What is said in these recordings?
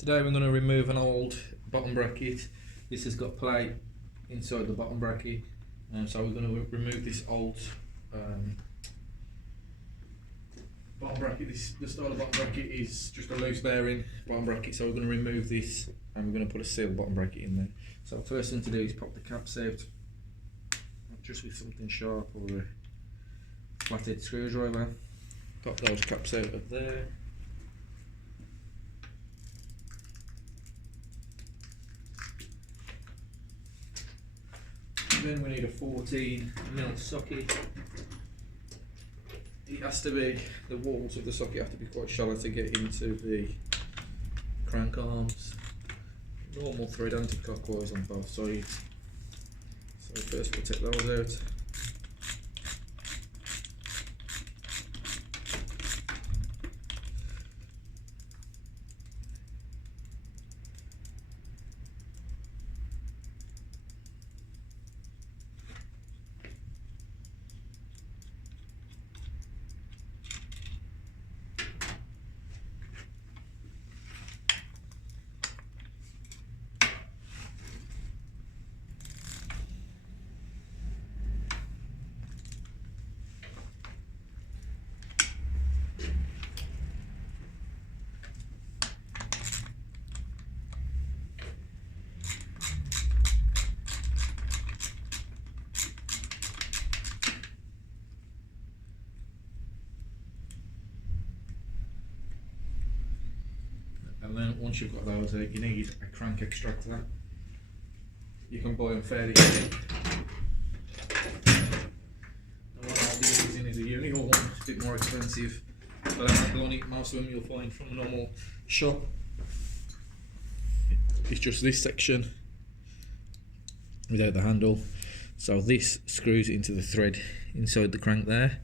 Today we're going to remove an old bottom bracket. This has got plate inside the bottom bracket, so we're going to remove this old bottom bracket. The style of bottom bracket is just a loose bearing bottom bracket, so we're going to remove this and we're going to put a sealed bottom bracket in there. So the first thing to do is pop the caps out, just with something sharp or a flathead screwdriver. Pop those caps out of there. Then we need a 14mm socket. It has to be, the walls of the socket have to be quite shallow to get into the crank arms. Normal thread anti-clockwise on both sides. So first we'll take those out. And then once you've got those out, you need a crank extractor. You can buy them fairly cheap. And what I'll be using is a Unicorn one, it's a bit more expensive. But most of them you'll find from a normal shop. It's just this section without the handle. So this screws into the thread inside the crank there.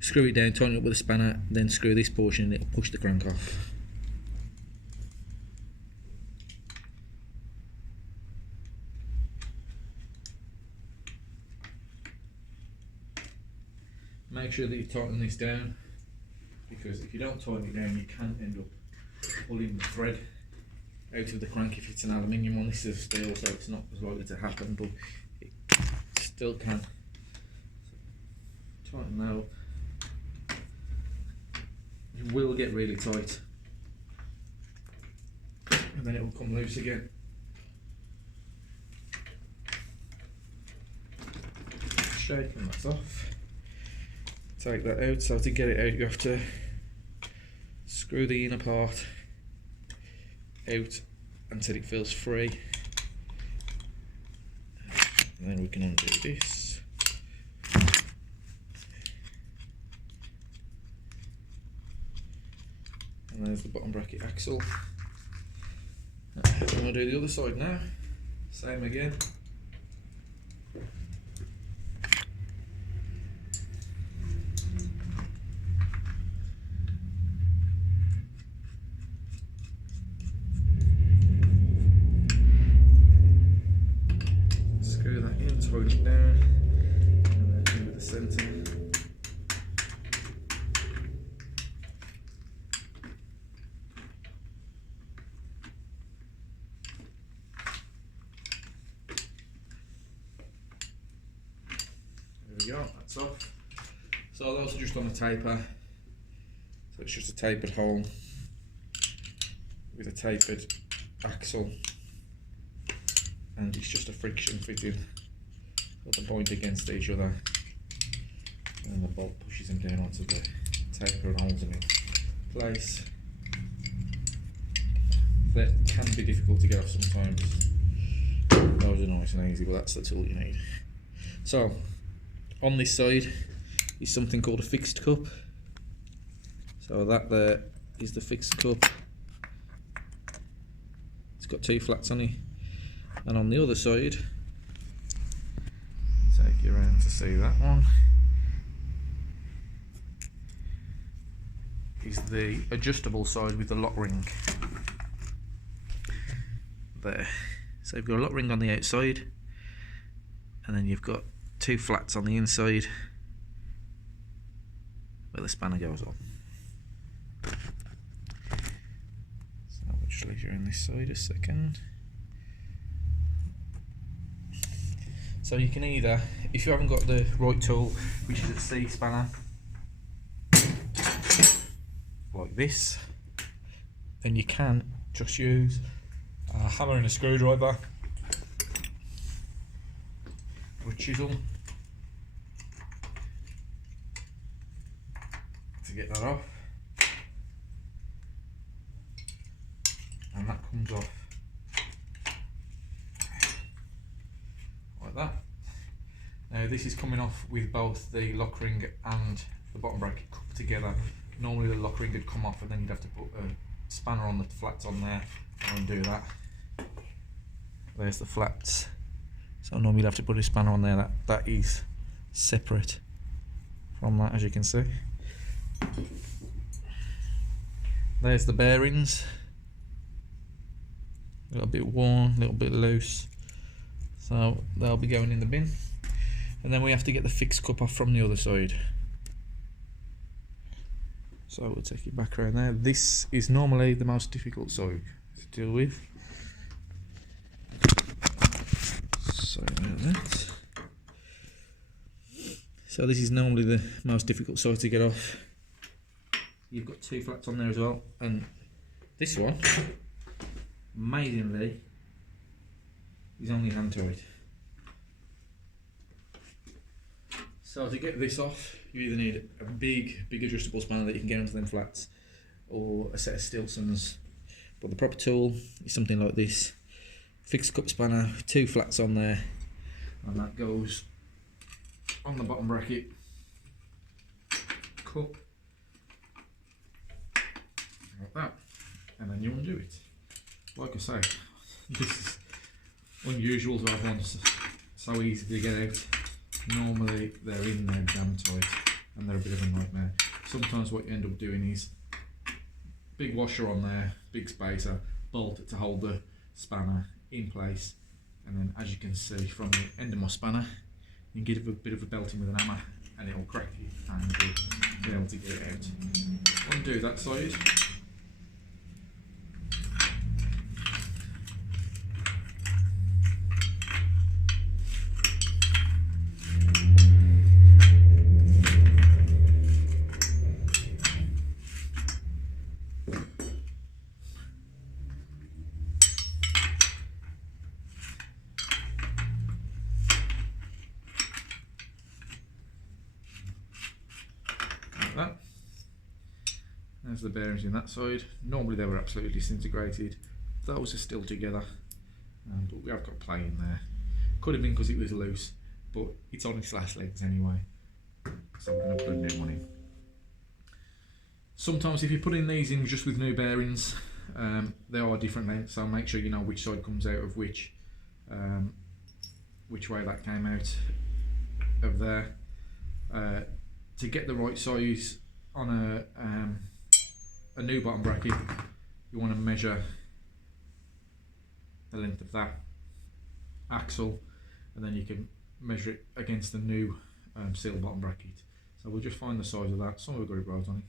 Screw it down, tighten it up with a spanner, then screw this portion and it'll push the crank off. Make sure that you tighten this down, because if you don't tighten it down you can end up pulling the thread out of the crank. If it's an aluminium one, this is steel, so it's not as likely to happen, but it still can. So tighten that up. It will get really tight and then it will come loose again. Shaking that off. Take that out. So to get it out you have to screw the inner part out until it feels free, and then we can undo this. And there's the bottom bracket axle. I'm going to do the other side now. Same again. Tighten it down, and then in with the centre. There we go, that's off. So those are just on a taper. So it's just a tapered hole with a tapered axle, and it's just a friction fitting. Put the point against each other, and the bolt pushes them down onto the taper and holds them in place. That can be difficult to get off sometimes. Those are nice and easy, but that's the tool you need. So, on this side is something called a fixed cup. So that there is the fixed cup. It's got two flats on it, and on the other side, take you around to see that one, is the adjustable side with the lock ring there. So you've got a lock ring on the outside, and then you've got two flats on the inside where the spanner goes on. So we'll just leave you on this side a second. So you can either, if you haven't got the right tool, which is a C spanner, like this, then you can just use a hammer and a screwdriver or a chisel to get that off, and that comes off like that. Now this is coming off with both the lock ring and the bottom bracket coupled together. Normally the lock ring would come off and then you'd have to put a spanner on the flats on there and undo that. There's the flats. So normally you'd have to put a spanner on there. That is separate from that, as you can see. There's the bearings. A little bit worn, a little bit loose. So they'll be going in the bin. And then we have to get the fixed cup off from the other side. So we'll take it back around there. This is normally the most difficult side to deal with. Sorry about that. So this is normally the most difficult side to get off. You've got two flats on there as well, and this one, amazingly, is only hand tight. So to get this off, you either need a big adjustable spanner that you can get onto them flats, or a set of Stilsons. But the proper tool is something like this. Fixed cup spanner, two flats on there, and that goes on the bottom bracket, cup, like that, and then you undo it. Like I say, this is unusual to have one so easy to get out. Normally they're in there damn tight and they're a bit of a nightmare. Sometimes what you end up doing is big washer on there, big spacer, bolt to hold the spanner in place, and then as you can see from the end of my spanner, you can give a bit of a belting with an hammer and it'll crack it and you'll be able to get it out. Undo that side. That. There's the bearings in that side. Normally they were absolutely disintegrated. Those are still together, but we have got play in there. Could have been because it was loose, but it's on its last legs anyway, so we're going to put a new one in. Sometimes if you put in these in just with new bearings, they are different lengths, so make sure you know which side comes out of which way that came out of there. To get the right size on a new bottom bracket, you want to measure the length of that axle, and then you can measure it against the new steel bottom bracket. So we'll just find the size of that. Some of it got it right on it.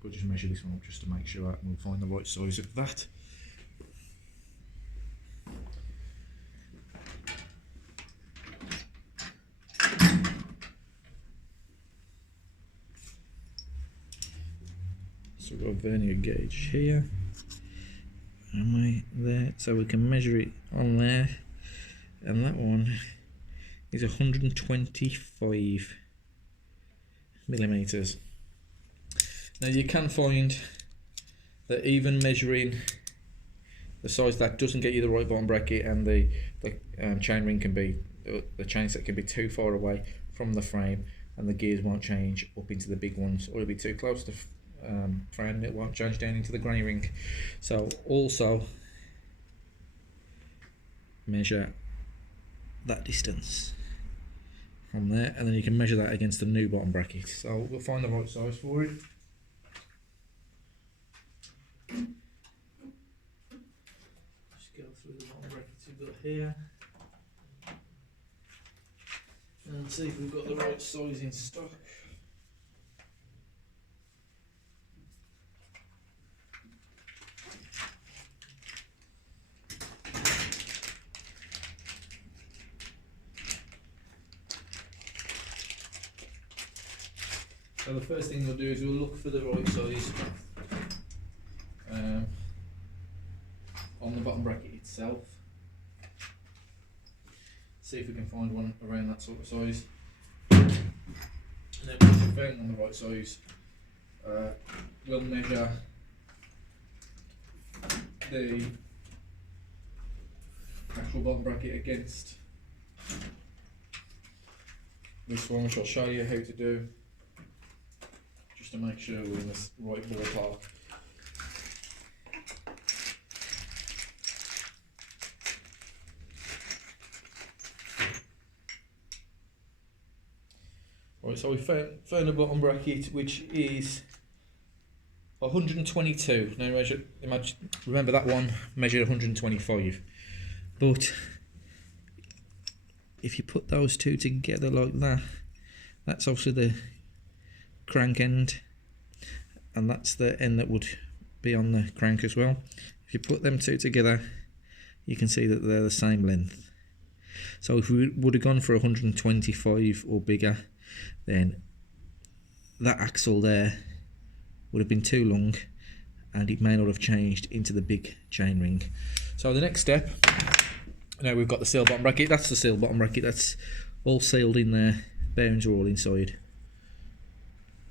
We'll just measure this one up just to make sure, and we'll find the right size of that. So we've got a vernier gauge here, and we there, so we can measure it on there, and that one is 125 millimeters. Now you can find that even measuring the size that doesn't get you the right bottom bracket, and the chain ring can be, the chain set can be too far away from the frame, and the gears won't change up into the big ones, or it'll be too close to frame, it won't change down into the granny ring. So also measure that distance from there, and then you can measure that against the new bottom bracket. So we'll find the right size for it. Just go through the bottom brackets we've got here and see if we've got the right size in stock. So the first thing we'll do is we'll look for the right size on the bottom bracket itself. See if we can find one around that sort of size. And then once we've found on the right size, we'll measure the actual bottom bracket against this one, which I'll show you how to do, just to make sure we're in the right ballpark. Right, so we found a bottom bracket which is 122. Now remember that one measured 125. But if you put those two together like that, that's also the crank end, and that's the end that would be on the crank as well. If you put them two together, you can see that they're the same length. So if we would have gone for 125 or bigger, then that axle there would have been too long and it may not have changed into the big chain ring. So the next step, now we've got the sealed bottom bracket. That's the sealed bottom bracket, that's all sealed in there, bearings are all inside.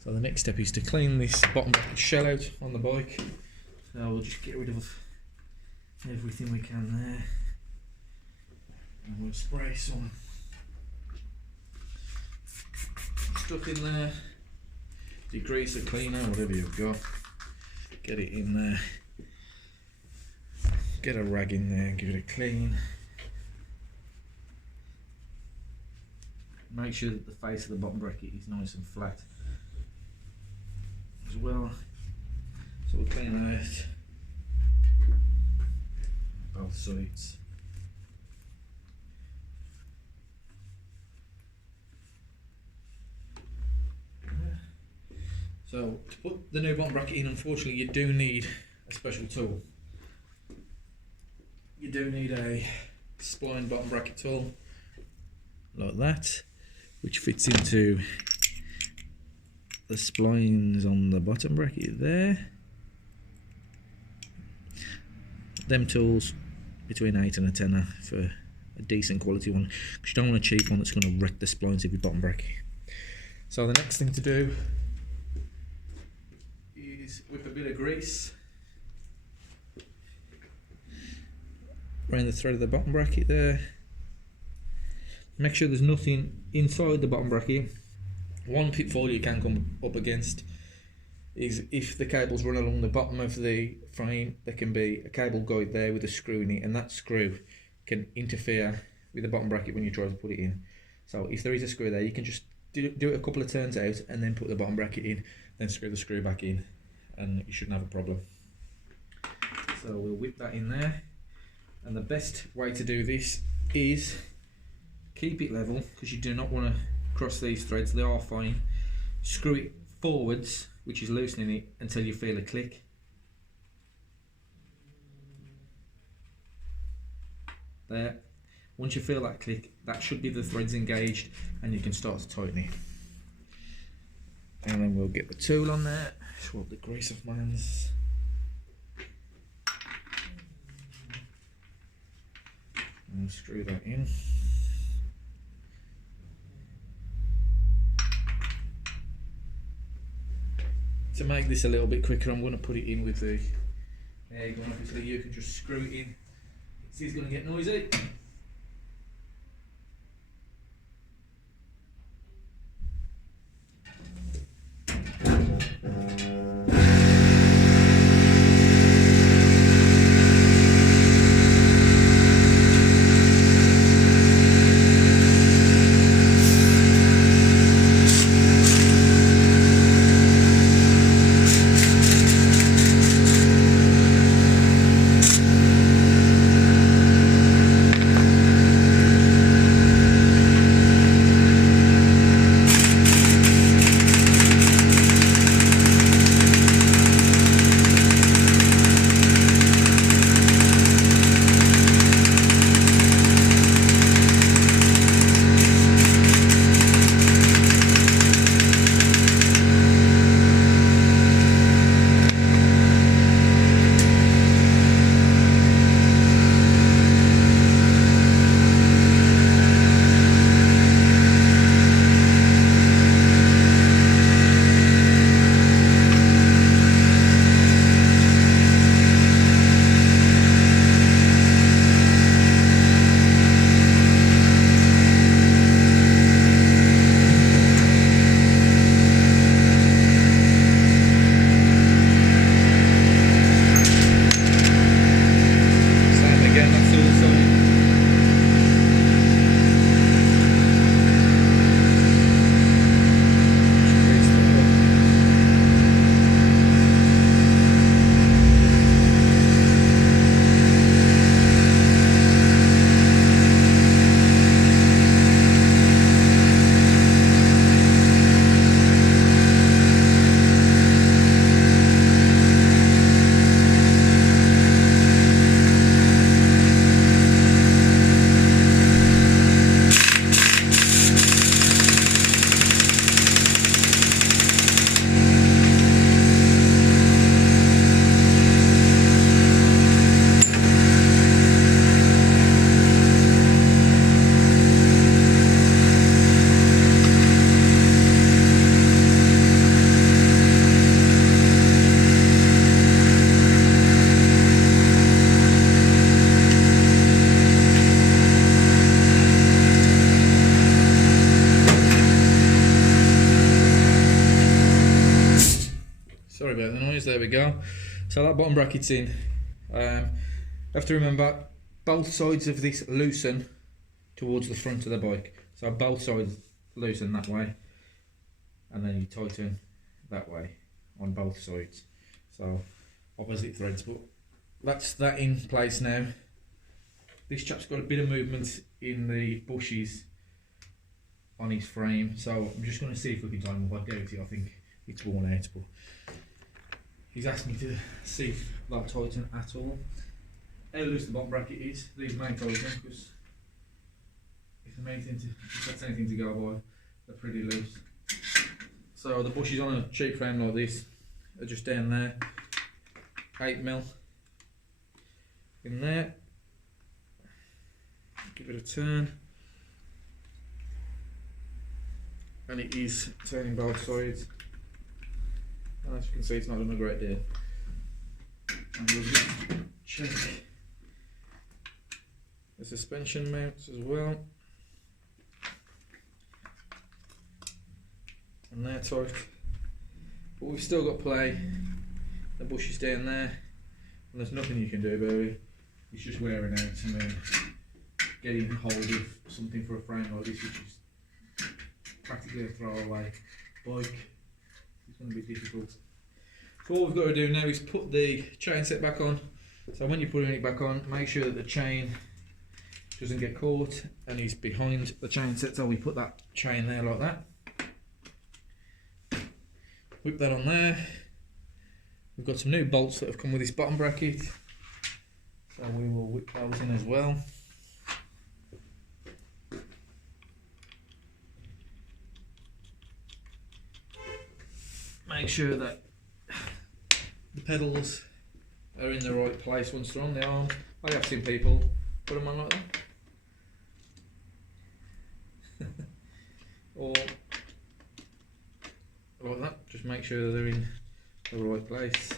So the next step is to clean this bottom bracket shell out on the bike. So we'll just get rid of everything we can there, and we'll spray some stuff in there, degreaser, cleaner, whatever you've got, get it in there, get a rag in there and give it a clean. Make sure that the face of the bottom bracket is nice and flat as well. So we'll clean out both sides. So to put the new bottom bracket in, unfortunately you do need a special tool. You do need a spline bottom bracket tool like that, which fits into the splines on the bottom bracket there. Them tools between 8 and a tenner for a decent quality one, because you don't want a cheap one that's going to wreck the splines of your bottom bracket. So the next thing to do is whip a bit of grease around the thread of the bottom bracket there. Make sure there's nothing inside the bottom bracket. One pitfall you can come up against is if the cables run along the bottom of the frame, there can be a cable guide there with a screw in it, and that screw can interfere with the bottom bracket when you try to put it in. So if there is a screw there, you can just do it a couple of turns out and then put the bottom bracket in, then screw the screw back in, and you shouldn't have a problem. So we'll whip that in there, and the best way to do this is keep it level, because you do not want to cross these threads, they are fine. Screw it forwards, which is loosening it, until you feel a click. There. Once you feel that click, that should be the threads engaged, and you can start to tighten it. And then we'll get the tool on there, swab the grease off my hands. And screw that in. To make this a little bit quicker, I'm going to put it in with the air gun. Obviously you can just screw it in. See, it's going to get noisy. compromise. There we go. So that bottom bracket's in. Have to remember both sides of this loosen towards the front of the bike. So both sides loosen that way, and then you tighten that way on both sides. So opposite threads, but that's that in place now. This chap's got a bit of movement in the bushes on his frame, so I'm just going to see if we can time him. I doubt it, I think it's worn out, but he's asked me to see if that'll tighten at all. How loose the bottom bracket is, these main tighten, because if that's anything to go by, they're pretty loose. So the bushes on a cheap frame like this are just down there, 8mm in there. Give it a turn, and it is turning both sides, and as you can see it's not done a great deal. And we'll just check the suspension mounts as well, and they're tight, but we've still got play. The bush is down there, and there's nothing you can do about it. It's just wearing out, and getting hold of something for a frame like this, which is practically a throwaway bike, it's going to be difficult. So all we've got to do now is put the chain set back on. So when you're putting it back on, make sure that the chain doesn't get caught and is behind the chain set. So we put that chain there like that. Whip that on there. We've got some new bolts that have come with this bottom bracket, so we will whip those in as well. Make sure that the pedals are in the right place once they're on the arm. I have seen people put them on like that. Or like that. Just make sure they're in the right place.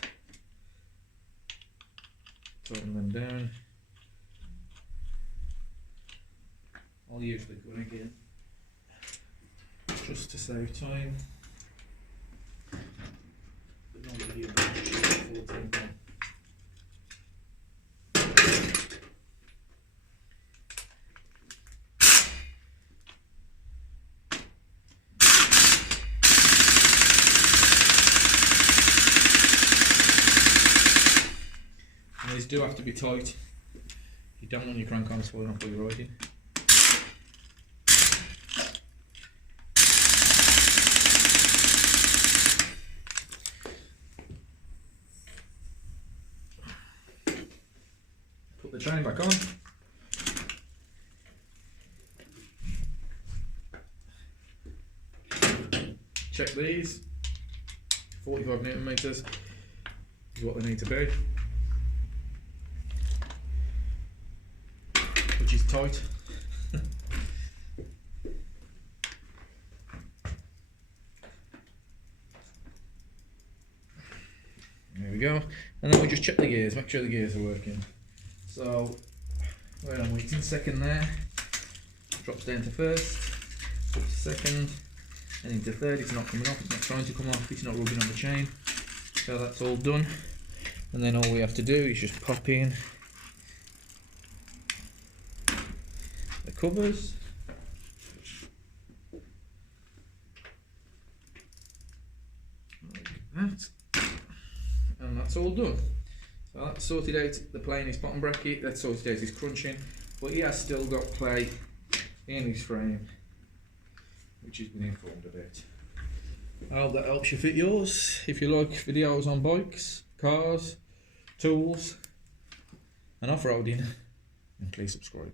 Tighten them down. I'll use the gun again, just to save time. And these do have to be tight. You don't want your crank arms falling off while you're riding. Put the chain back on. Check these. 45 Newton meters is what they need to be, which is tight. There we go. And then we just check the gears, make sure the gears are working. So, where I'm waiting, second there, drops down to first, up to second, and into third. It's not coming off, it's not trying to come off, it's not rubbing on the chain. So that's all done. And then all we have to do is just pop in the covers. Like that. And that's all done. So that's sorted out the play in his bottom bracket, that's sorted out his crunching, but he has still got play in his frame, which he's been informed about. I hope that helps you fit yours. If you like videos on bikes, cars, tools and off-roading, then please subscribe.